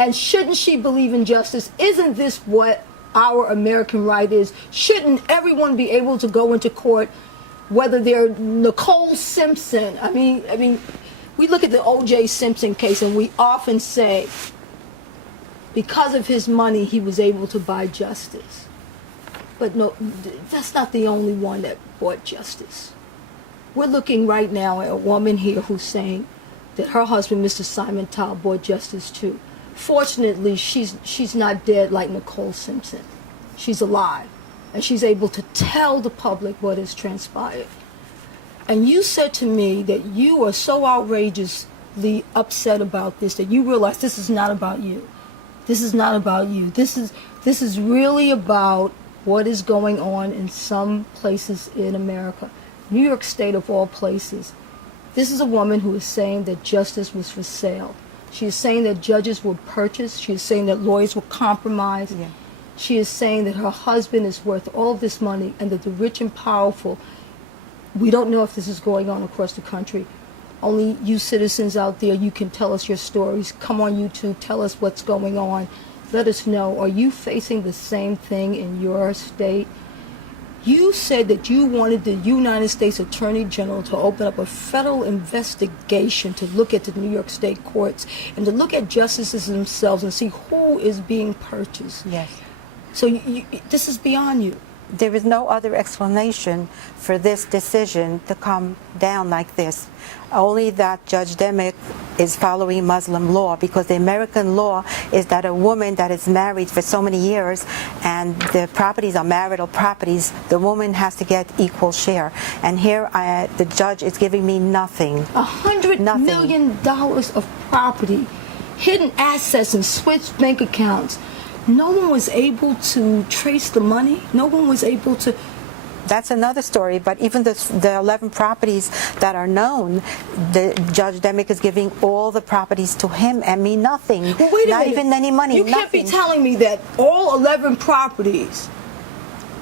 And shouldn't she believe in justice? Isn't this what our American right is? Shouldn't everyone be able to go into court, whether they're Nicole Simpson? I mean, we look at the O.J. Simpson case and we often say, because of his money, he was able to buy justice. But no, that's not the only one that bought justice. We're looking right now at a woman here who's saying that her husband, Mr. Chana Taub, bought justice too. Fortunately, she's not dead like Nicole Simpson. She's alive, and she's able to tell the public what has transpired. And you said to me that you are so outrageously upset about this that you realize this is not about you. This is not about you. This is really about what is going on in some places in America. New York State of all places. This is a woman who is saying that justice was for sale. She is saying that judges were purchased. She is saying that lawyers were compromised. Yeah. She is saying that her husband is worth all of this money and that the rich and powerful, we don't know if this is going on across the country. Only you citizens out there, you can tell us your stories. Come on YouTube, tell us what's going on. Let us know. Are you facing the same thing in your state? You said that you wanted the United States Attorney General to open up a federal investigation to look at the New York State courts and to look at justices themselves and see who is being purchased. Yes. So this is beyond you. There is no other explanation for this decision to come down like this. Only that Judge Demick is following Muslim law, because the American law is that a woman that is married for so many years and the properties are marital properties, the woman has to get equal share. And here the judge is giving me nothing. $100 million of property, hidden assets in Swiss bank accounts. No one was able to trace the money. No one was able to. That's another story, but even the 11 properties that are known, the Judge Demick is giving all the properties to him and me nothing. Well, wait a Not minute. even any money, You nothing. can't be telling me that all 11 properties,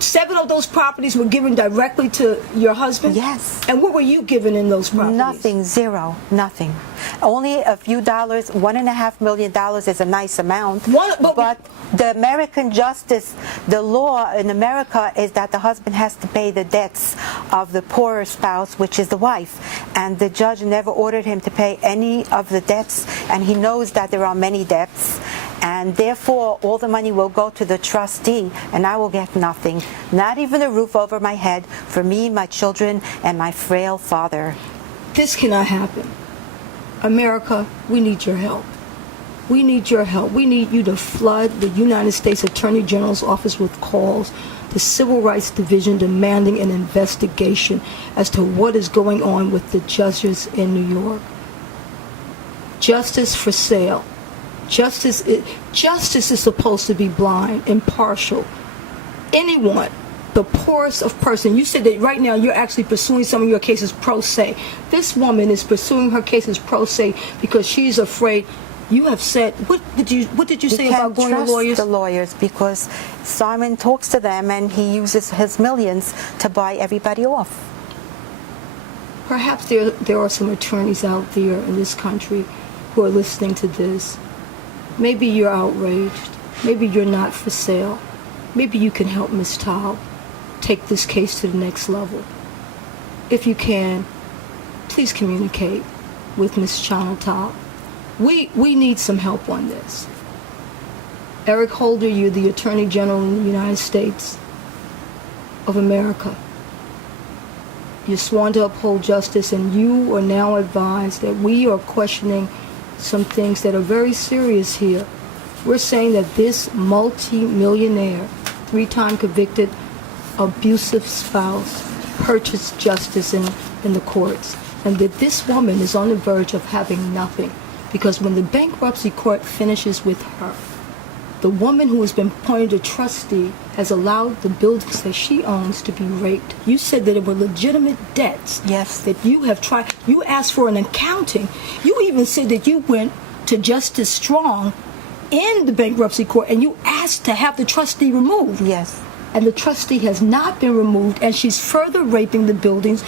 7 of those properties were given directly to your husband? Yes. And what were you given in those properties? Nothing, zero, nothing. Only a few dollars. $1.5 million is a nice amount. But the American justice, the law in America is that the husband has to pay the debts of the poorer spouse, which is the wife. And the judge never ordered him to pay any of the debts, and he knows that there are many debts. And therefore, all the money will go to the trustee, and I will get nothing. Not even a roof over my head for me, my children, and my frail father. This cannot happen. America, we need your help. We need your help. We need you to flood the United States Attorney General's office with calls, the Civil Rights Division demanding an investigation as to what is going on with the judges in New York. Justice for sale. Justice is supposed to be blind, impartial. Anyone, the poorest of person. You said that right now you're actually pursuing some of your cases pro se. This woman is pursuing her cases pro se because she's afraid. You have said, what did you say about going to lawyers? The lawyers, because Simon talks to them and he uses his millions to buy everybody off. Perhaps there are some attorneys out there in this country who are listening to this. Maybe you're outraged. Maybe you're not for sale. Maybe you can help Ms. Taub take this case to the next level. If you can, please communicate with Ms. Chana Taub. We need some help on this. Eric Holder, you're the Attorney General in the United States of America. You're sworn to uphold justice, and you are now advised that we are questioning some things that are very serious here. We're saying that this multi-millionaire, 3-time convicted, abusive spouse purchased justice in the courts, and that this woman is on the verge of having nothing, because when the bankruptcy court finishes with her, the woman who has been appointed a trustee has allowed the buildings that she owns to be raped. You said that it were legitimate debts. Yes. That you have tried. You asked for an accounting. You even said that you went to Justice Strong in the bankruptcy court and you asked to have the trustee removed. Yes. And the trustee has not been removed, and she's further raping the buildings.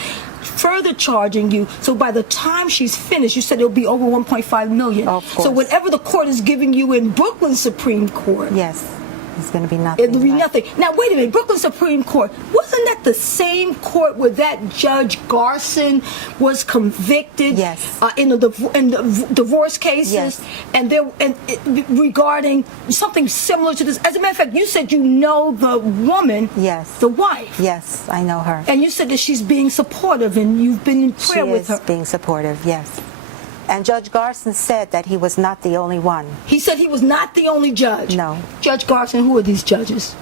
further charging you. So by the time she's finished, you said it'll be over 1.5 million. Of course. So whatever the court is giving you in Brooklyn Supreme Court, yes, it's going to be nothing. it'll be nothing. Now wait a minute, Brooklyn Supreme Court, wasn't that the same court where that Judge Garson was convicted? Yes. In the divorce cases, yes. Regarding something similar to this. As a matter of fact, you said you know the woman, yes, the wife. Yes, I know her. And you said that she's being supportive, and you've been in prayer with her. She is being supportive, yes. And Judge Garson said that he was not the only one. He said he was not the only judge. No. Judge Garson, who are these judges?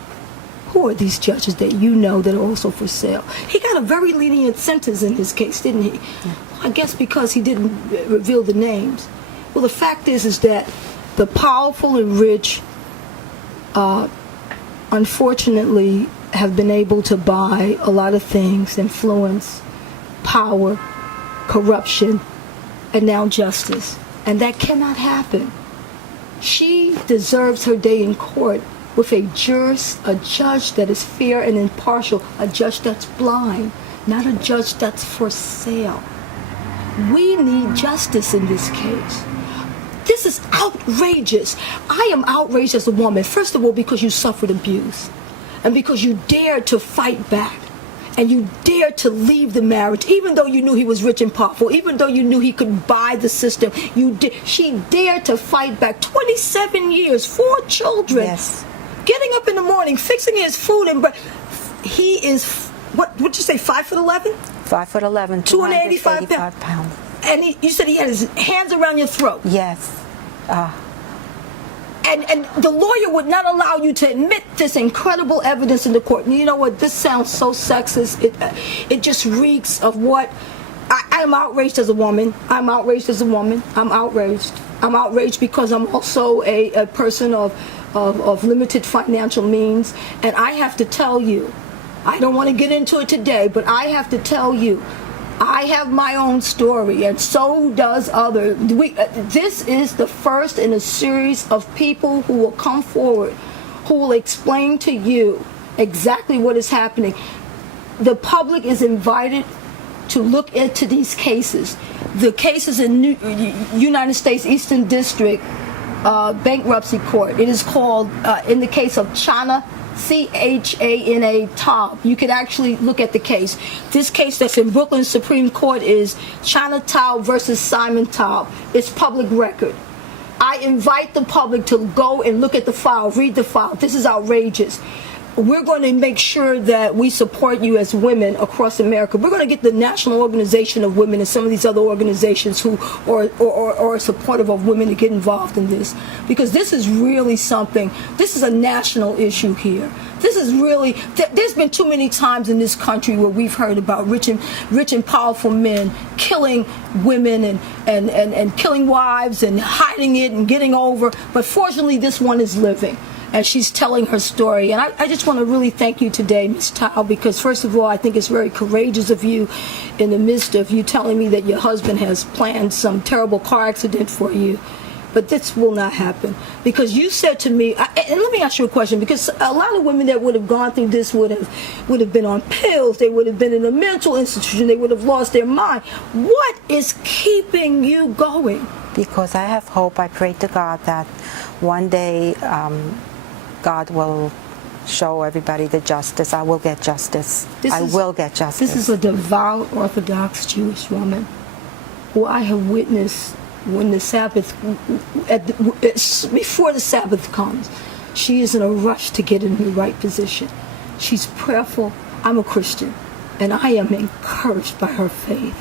Who are these judges that you know that are also for sale? He got a very lenient sentence in his case, didn't he? Yeah. I guess because he didn't reveal the names. Well, the fact is that the powerful and rich, unfortunately, have been able to buy a lot of things: influence, power, corruption, and now justice. And that cannot happen. She deserves her day in court with a judge that is fair and impartial, a judge that's blind, not a judge that's for sale. We need justice in this case. This is outrageous. I am outraged as a woman, first of all, because you suffered abuse, and because you dared to fight back. And you dared to leave the marriage, even though you knew he was rich and powerful, even though you knew he could buy the system. She dared to fight back. 27 years, 4 children. Yes. Getting up in the morning, fixing his food and he is, what'd you say, 5'11"? 5'11", 285 pounds. And you said he had his hands around your throat. Yes. And the lawyer would not allow you to admit this incredible evidence in the court. And you know what? This sounds so sexist. It just reeks of what... I am outraged as a woman. I'm outraged as a woman. I'm outraged. I'm outraged because I'm also a person of limited financial means. And I have to tell you, I don't want to get into it today, but I have to tell you, I have my own story, and so does others. This is the first in a series of people who will come forward, who will explain to you exactly what is happening. The public is invited to look into these cases. The cases in United States Eastern District Bankruptcy Court. It is called, in the case of Chana, Chana Taub. You could actually look at the case. This case that's in Brooklyn Supreme Court is Chana Taub versus Simon Taub. It's public record. I invite the public to go and look at the file, read the file. This is outrageous. We're going to make sure that we support you as women across America. We're going to get the National Organization of Women and some of these other organizations who are supportive of women to get involved in this, because this is really something. This is a national issue here. This is really, there's been too many times in this country where we've heard about rich and powerful men killing women and killing wives and hiding it and getting over. But fortunately, this one is living, and she's telling her story. And I just want to really thank you today, Ms. Taub, because first of all, I think it's very courageous of you in the midst of you telling me that your husband has planned some terrible car accident for you. But this will not happen, because you said to me, and let me ask you a question, because a lot of women that would have gone through this would have been on pills, they would have been in a mental institution, they would have lost their mind. What is keeping you going? Because I have hope. I pray to God that one day God will show everybody the justice. I will get justice. I will get justice. This is a devout Orthodox Jewish woman who I have witnessed when the Sabbath, before the Sabbath comes, she is in a rush to get in the right position. She's prayerful. I'm a Christian, and I am encouraged by her faith.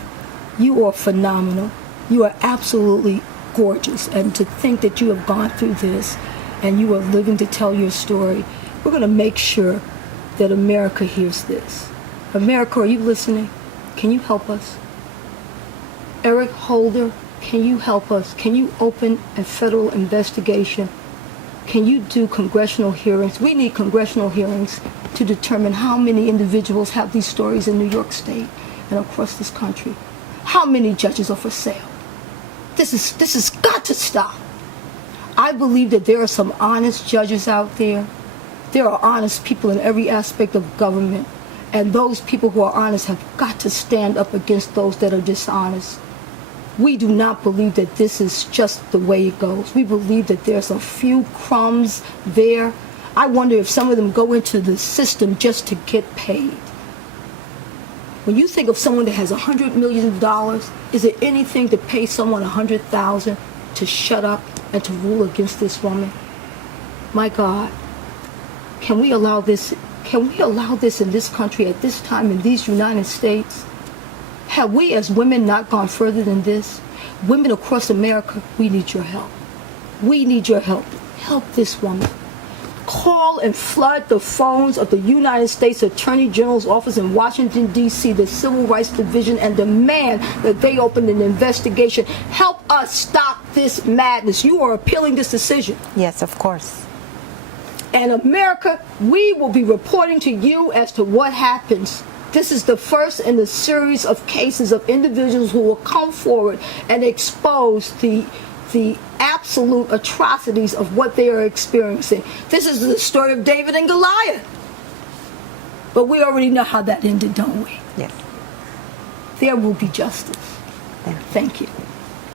You are phenomenal. You are absolutely gorgeous. And to think that you have gone through this and you are living to tell your story, we're going to make sure that America hears this. America, are you listening? Can you help us? Eric Holder, can you help us? Can you open a federal investigation? Can you do congressional hearings? We need congressional hearings to determine how many individuals have these stories in New York State and across this country. How many judges are for sale? This has got to stop. I believe that there are some honest judges out there. There are honest people in every aspect of government. And those people who are honest have got to stand up against those that are dishonest. We do not believe that this is just the way it goes. We believe that there's a few crumbs there. I wonder if some of them go into the system just to get paid. When you think of someone that has $100 million, is it anything to pay someone $100,000 to shut up and to rule against this woman? My God, can we allow this? Can we allow this in this country at this time in these United States? Have we as women not gone further than this? Women across America, we need your help. We need your help. Help this woman. Call and flood the phones of the United States Attorney General's office in Washington, D.C., the Civil Rights Division, and demand that they open an investigation. Help us stop this madness. You are appealing this decision. Yes, of course. And America, we will be reporting to you as to what happens. This is the first in a series of cases of individuals who will come forward and expose the absolute atrocities of what they are experiencing. This is the story of David and Goliath. But we already know how that ended, don't we? Yes. There will be justice. Yeah. Thank you.